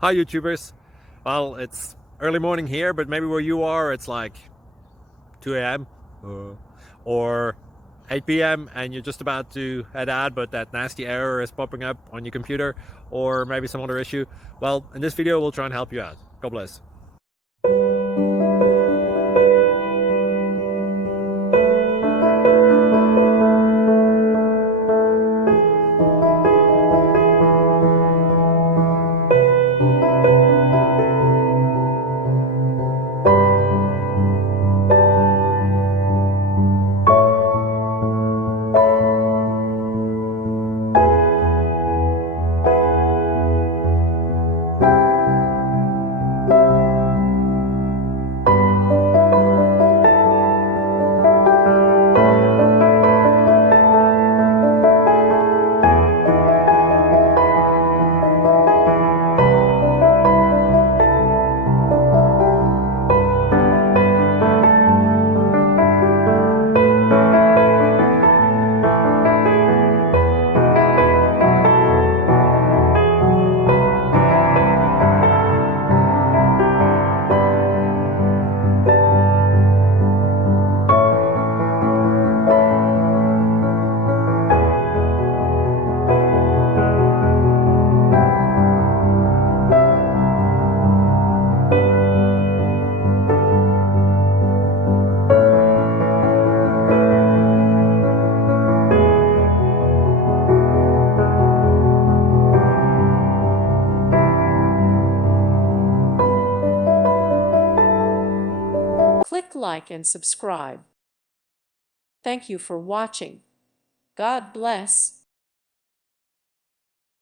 Hi YouTubers. Well, it's early morning here, but maybe where you are it's like 2 a.m. or 8 p.m. and you're just about to head out, but that nasty error is popping up on your computer, or maybe some other issue. Well, in this video we'll try and help you out. God bless. Click like and subscribe. Thank you for watching. God bless.